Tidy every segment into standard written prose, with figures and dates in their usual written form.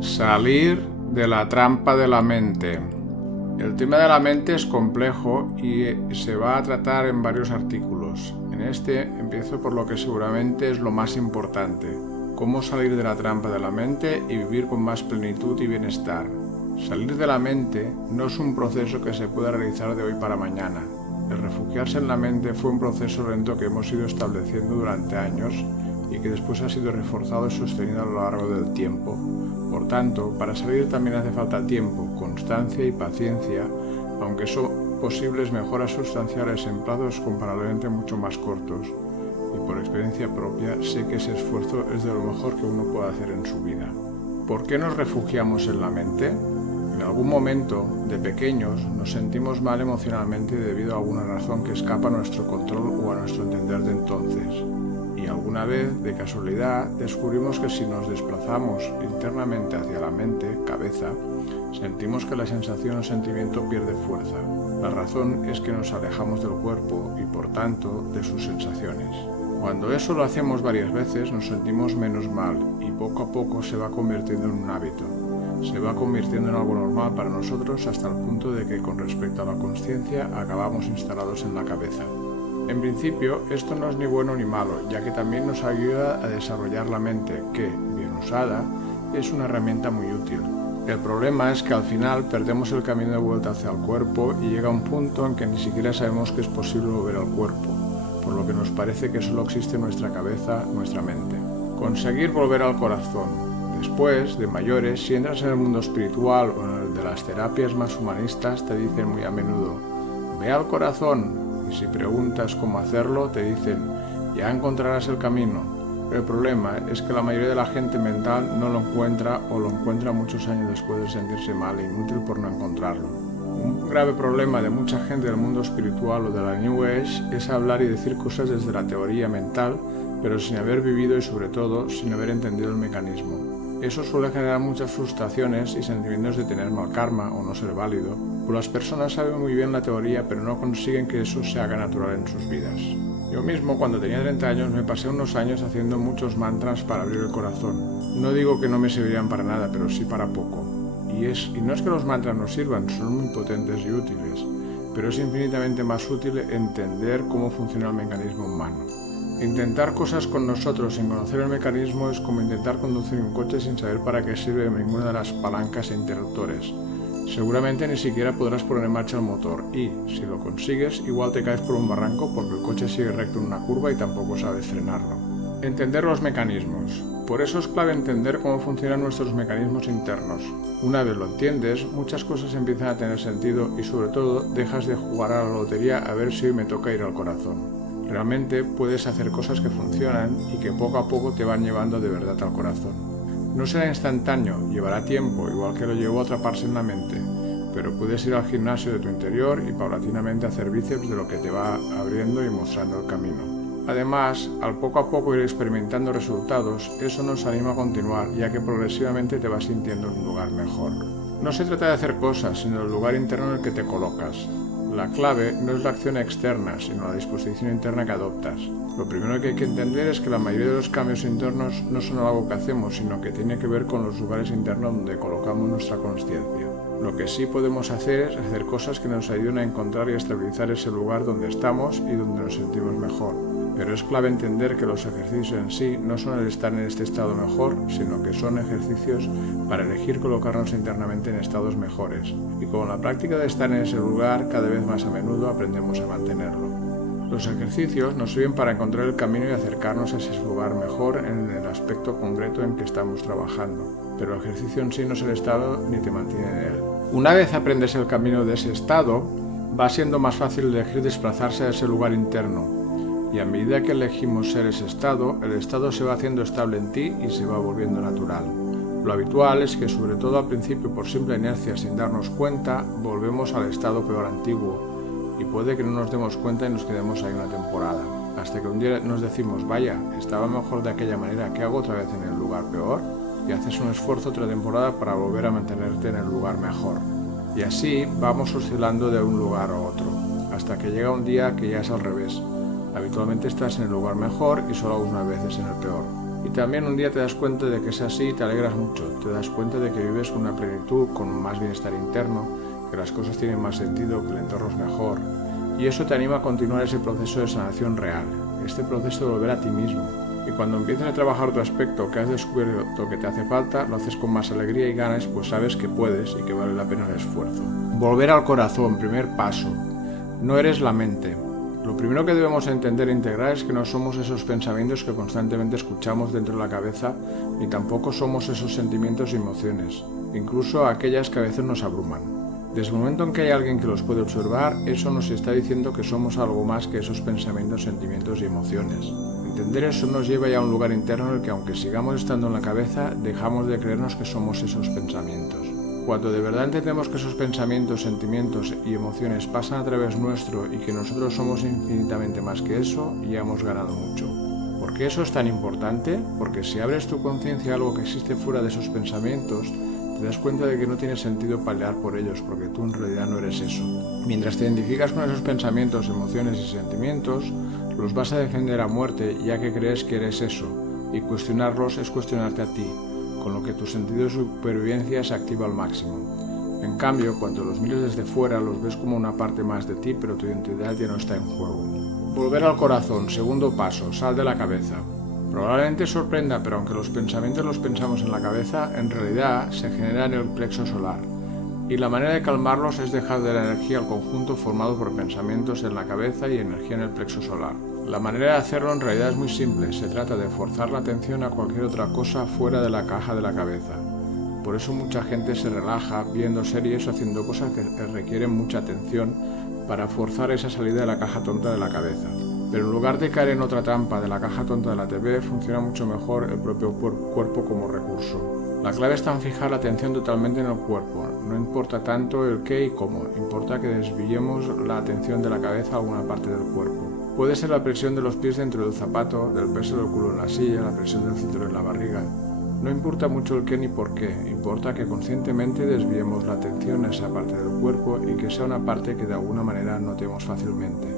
Salir de la trampa de la mente. El tema de la mente es complejo y se va a tratar en varios artículos. En este empiezo por lo que seguramente es lo más importante: cómo salir de la trampa de la mente y vivir con más plenitud y bienestar. Salir de la mente no es un proceso que se pueda realizar de hoy para mañana. El refugiarse en la mente fue un proceso lento que hemos ido estableciendo durante años y que después ha sido reforzado y sostenido a lo largo del tiempo. Por tanto, para salir también hace falta tiempo, constancia y paciencia, aunque son posibles mejoras sustanciales en plazos comparablemente mucho más cortos. Y por experiencia propia sé que ese esfuerzo es de lo mejor que uno puede hacer en su vida. ¿Por qué nos refugiamos en la mente? En algún momento, de pequeños, nos sentimos mal emocionalmente debido a alguna razón que escapa a nuestro control o a nuestro entender de entonces. Y alguna vez, de casualidad, descubrimos que si nos desplazamos internamente hacia la mente, cabeza, sentimos que la sensación o sentimiento pierde fuerza. La razón es que nos alejamos del cuerpo y, por tanto, de sus sensaciones. Cuando eso lo hacemos varias veces, nos sentimos menos mal y poco a poco se va convirtiendo en un hábito. Se va convirtiendo en algo normal para nosotros hasta el punto de que, con respecto a la consciencia, acabamos instalados en la cabeza. En principio, esto no es ni bueno ni malo, ya que también nos ayuda a desarrollar la mente, que, bien usada, es una herramienta muy útil. El problema es que al final perdemos el camino de vuelta hacia el cuerpo y llega un punto en que ni siquiera sabemos que es posible volver al cuerpo, por lo que nos parece que solo existe nuestra cabeza, nuestra mente. Conseguir volver al corazón. Después, de mayores, si entras en el mundo espiritual o en el de las terapias más humanistas, te dicen muy a menudo: ve al corazón. Y si preguntas cómo hacerlo, te dicen: ya encontrarás el camino. El problema es que la mayoría de la gente mental no lo encuentra o lo encuentra muchos años después de sentirse mal e inútil por no encontrarlo. Un grave problema de mucha gente del mundo espiritual o de la New Age es hablar y decir cosas desde la teoría mental, pero sin haber vivido y, sobre todo, sin haber entendido el mecanismo. Eso suele generar muchas frustraciones y sentimientos de tener mal karma o no ser válido, pues las personas saben muy bien la teoría pero no consiguen que eso se haga natural en sus vidas. Yo mismo, cuando tenía 30 años, me pasé unos años haciendo muchos mantras para abrir el corazón. No digo que no me servirían para nada, pero sí para poco. Y no es que los mantras no sirvan, son muy potentes y útiles, pero es infinitamente más útil entender cómo funciona el mecanismo humano. Intentar cosas con nosotros sin conocer el mecanismo es como intentar conducir un coche sin saber para qué sirve ninguna de las palancas e interruptores. Seguramente ni siquiera podrás poner en marcha el motor y, si lo consigues, igual te caes por un barranco porque el coche sigue recto en una curva y tampoco sabes frenarlo. Entender los mecanismos. Por eso es clave entender cómo funcionan nuestros mecanismos internos. Una vez lo entiendes, muchas cosas empiezan a tener sentido y, sobre todo, dejas de jugar a la lotería a ver si hoy me toca ir al corazón. Realmente puedes hacer cosas que funcionan y que poco a poco te van llevando de verdad al corazón. No será instantáneo, llevará tiempo, igual que lo llevó a atraparse en la mente, pero puedes ir al gimnasio de tu interior y paulatinamente hacer bíceps de lo que te va abriendo y mostrando el camino. Además, al poco a poco ir experimentando resultados, eso nos anima a continuar, ya que progresivamente te vas sintiendo en un lugar mejor. No se trata de hacer cosas, sino del lugar interno en el que te colocas. La clave no es la acción externa, sino la disposición interna que adoptas. Lo primero que hay que entender es que la mayoría de los cambios internos no son algo que hacemos, sino que tiene que ver con los lugares internos donde colocamos nuestra consciencia. Lo que sí podemos hacer es hacer cosas que nos ayuden a encontrar y a estabilizar ese lugar donde estamos y donde nos sentimos mejor. Pero es clave entender que los ejercicios en sí no son el estar en este estado mejor, sino que son ejercicios para elegir colocarnos internamente en estados mejores. Y con la práctica de estar en ese lugar, cada vez más a menudo aprendemos a mantenerlo. Los ejercicios nos sirven para encontrar el camino y acercarnos a ese lugar mejor en el aspecto concreto en que estamos trabajando. Pero el ejercicio en sí no es el estado ni te mantiene en él. Una vez aprendes el camino de ese estado, va siendo más fácil elegir desplazarse a ese lugar interno. Y a medida que elegimos ser ese estado, el estado se va haciendo estable en ti y se va volviendo natural. Lo habitual es que, sobre todo al principio, por simple inercia, sin darnos cuenta, volvemos al estado peor antiguo. Y puede que no nos demos cuenta y nos quedemos ahí una temporada. Hasta que un día nos decimos: vaya, estaba mejor de aquella manera, ¿qué hago otra vez en el lugar peor? Y haces un esfuerzo otra temporada para volver a mantenerte en el lugar mejor. Y así vamos oscilando de un lugar a otro, hasta que llega un día que ya es al revés. Habitualmente estás en el lugar mejor y solo algunas veces en el peor. Y también un día te das cuenta de que es así y te alegras mucho. Te das cuenta de que vives con una plenitud, con más bienestar interno, que las cosas tienen más sentido, que el entorno es mejor. Y eso te anima a continuar ese proceso de sanación real, este proceso de volver a ti mismo. Y cuando empiezas a trabajar otro aspecto que has descubierto que te hace falta, lo haces con más alegría y ganas, pues sabes que puedes y que vale la pena el esfuerzo. Volver al corazón, primer paso. No eres la mente. Lo primero que debemos entender e integrar es que no somos esos pensamientos que constantemente escuchamos dentro de la cabeza, ni tampoco somos esos sentimientos y emociones, incluso aquellas que a veces nos abruman. Desde el momento en que hay alguien que los puede observar, eso nos está diciendo que somos algo más que esos pensamientos, sentimientos y emociones. Entender eso nos lleva ya a un lugar interno en el que, aunque sigamos estando en la cabeza, dejamos de creernos que somos esos pensamientos. Cuando de verdad entendemos que esos pensamientos, sentimientos y emociones pasan a través nuestro y que nosotros somos infinitamente más que eso, ya hemos ganado mucho. ¿Por qué eso es tan importante? Porque si abres tu conciencia a algo que existe fuera de esos pensamientos, te das cuenta de que no tiene sentido pelear por ellos, porque tú en realidad no eres eso. Mientras te identificas con esos pensamientos, emociones y sentimientos, los vas a defender a muerte, ya que crees que eres eso, y cuestionarlos es cuestionarte a ti, con lo que tu sentido de supervivencia se activa al máximo. En cambio, cuando los mires desde fuera, los ves como una parte más de ti, pero tu identidad ya no está en juego. Volver al corazón, segundo paso, sal de la cabeza. Probablemente sorprenda, pero aunque los pensamientos los pensamos en la cabeza, en realidad se generan en el plexo solar. Y la manera de calmarlos es dejar de la energía al conjunto formado por pensamientos en la cabeza y energía en el plexo solar. La manera de hacerlo en realidad es muy simple, se trata de forzar la atención a cualquier otra cosa fuera de la caja de la cabeza. Por eso mucha gente se relaja viendo series o haciendo cosas que requieren mucha atención para forzar esa salida de la caja tonta de la cabeza. Pero en lugar de caer en otra trampa de la caja tonta de la TV, funciona mucho mejor el propio cuerpo como recurso. La clave está en fijar la atención totalmente en el cuerpo. No importa tanto el qué y cómo, importa que desviemos la atención de la cabeza a alguna parte del cuerpo. Puede ser la presión de los pies dentro del zapato, del peso del culo en la silla, la presión del cinturón en la barriga. No importa mucho el qué ni por qué, importa que conscientemente desviemos la atención a esa parte del cuerpo y que sea una parte que de alguna manera notemos fácilmente.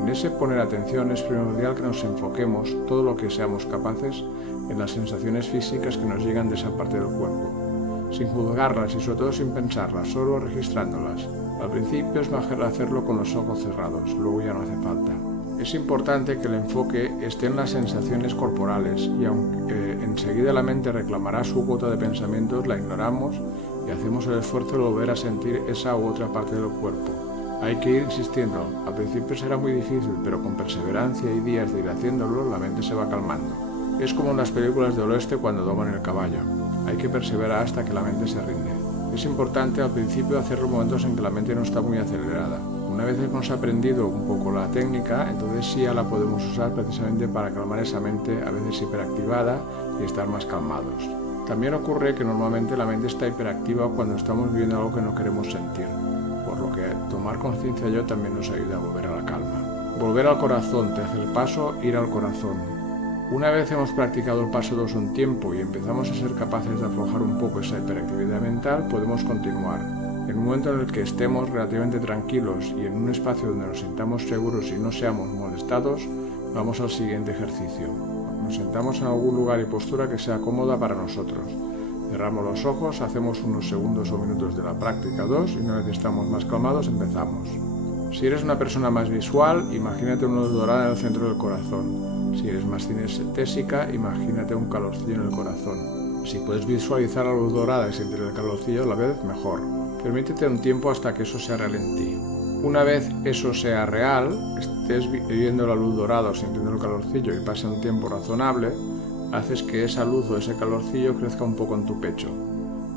En ese poner atención es primordial que nos enfoquemos todo lo que seamos capaces en las sensaciones físicas que nos llegan de esa parte del cuerpo, sin juzgarlas y sobre todo sin pensarlas, solo registrándolas. Al principio es mejor hacerlo con los ojos cerrados, luego ya no hace falta. Es importante que el enfoque esté en las sensaciones corporales y aunque enseguida la mente reclamará su cuota de pensamientos, la ignoramos y hacemos el esfuerzo de volver a sentir esa u otra parte del cuerpo. Hay que ir insistiendo, al principio será muy difícil, pero con perseverancia y días de ir haciéndolo, la mente se va calmando. Es como en las películas del oeste cuando doman el caballo. Hay que perseverar hasta que la mente se rinde. Es importante al principio hacerlo en momentos en que la mente no está muy acelerada. Una vez hemos aprendido un poco la técnica, entonces sí ya la podemos usar precisamente para calmar esa mente a veces hiperactivada y estar más calmados. También ocurre que normalmente la mente está hiperactiva cuando estamos viviendo algo que no queremos sentir, por lo que tomar conciencia de ello también nos ayuda a volver a la calma. Volver al corazón, tercer paso, ir al corazón. Una vez hemos practicado el paso 2 un tiempo y empezamos a ser capaces de aflojar un poco esa hiperactividad mental, podemos continuar. En un momento en el que estemos relativamente tranquilos y en un espacio donde nos sintamos seguros y no seamos molestados, vamos al siguiente ejercicio. Nos sentamos en algún lugar y postura que sea cómoda para nosotros. Cerramos los ojos, hacemos unos segundos o minutos de la práctica 2 y una vez estamos más calmados empezamos. Si eres una persona más visual, imagínate una luz dorada en el centro del corazón. Si eres más cinestésica, imagínate un calorcillo en el corazón. Si puedes visualizar la luz dorada y sentir el calorcillo a la vez, mejor. Permítete un tiempo hasta que eso sea real en ti. Una vez eso sea real, estés viviendo la luz dorada o sintiendo el calorcillo y pase un tiempo razonable, haces que esa luz o ese calorcillo crezca un poco en tu pecho.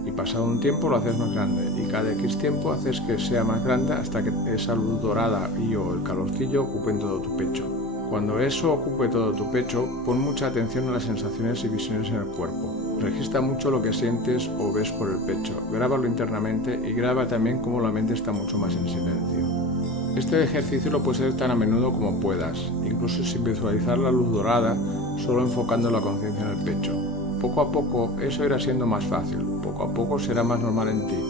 Y pasado un tiempo lo haces más grande y cada X tiempo haces que sea más grande hasta que esa luz dorada y o el calorcillo ocupen todo tu pecho. Cuando eso ocupe todo tu pecho, pon mucha atención a las sensaciones y visiones en el cuerpo. Registra mucho lo que sientes o ves por el pecho, grábalo internamente y graba también cómo la mente está mucho más en silencio. Este ejercicio lo puedes hacer tan a menudo como puedas, incluso sin visualizar la luz dorada, solo enfocando la conciencia en el pecho. Poco a poco eso irá siendo más fácil, poco a poco será más normal en ti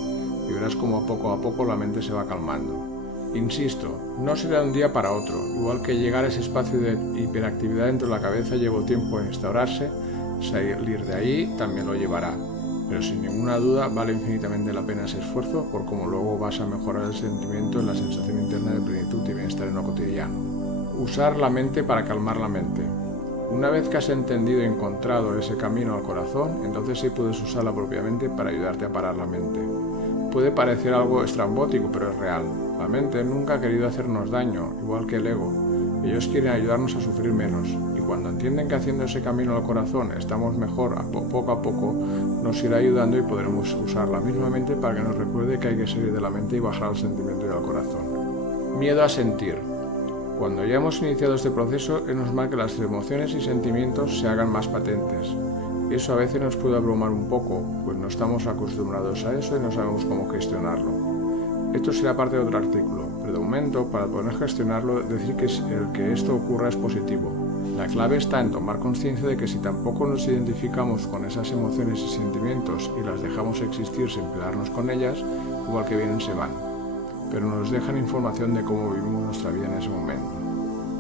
y verás cómo poco a poco la mente se va calmando. Insisto, no será de un día para otro, igual que llegar a ese espacio de hiperactividad dentro de la cabeza llevó tiempo en instaurarse, Salir de ahí también lo llevará, pero sin ninguna duda vale infinitamente la pena ese esfuerzo por cómo luego vas a mejorar el sentimiento y la sensación interna de plenitud y bienestar en lo cotidiano. Usar la mente para calmar la mente. Una vez que has entendido y encontrado ese camino al corazón, entonces sí puedes usarla propiamente para ayudarte a parar la mente. Puede parecer algo estrambótico, pero es real. La mente nunca ha querido hacernos daño, igual que el ego. Ellos quieren ayudarnos a sufrir menos, y cuando entienden que haciendo ese camino al corazón estamos mejor, poco a poco nos irá ayudando y podremos usar la misma mente para que nos recuerde que hay que salir de la mente y bajar al sentimiento y al corazón. Miedo a sentir. Cuando ya hemos iniciado este proceso, es normal que las emociones y sentimientos se hagan más patentes. Eso a veces nos puede abrumar un poco, pues no estamos acostumbrados a eso y no sabemos cómo gestionarlo. Esto será parte de otro artículo, pero de momento, para poder gestionarlo, decir que el que esto ocurra es positivo. La clave está en tomar conciencia de que si tampoco nos identificamos con esas emociones y sentimientos y las dejamos existir sin pelearnos con ellas, igual que vienen se van, pero nos dejan información de cómo vivimos nuestra vida en ese momento.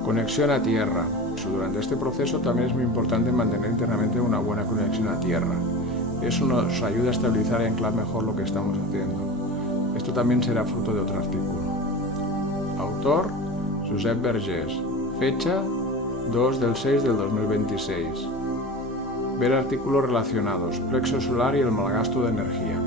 Conexión a tierra. Durante este proceso también es muy importante mantener internamente una buena conexión a tierra. Eso nos ayuda a estabilizar y anclar mejor lo que estamos haciendo. Esto también será fruto de otro artículo. Autor: Josep Vergés. Fecha: 2/6/2026. Ver artículos relacionados: plexo solar y el mal gasto de energía.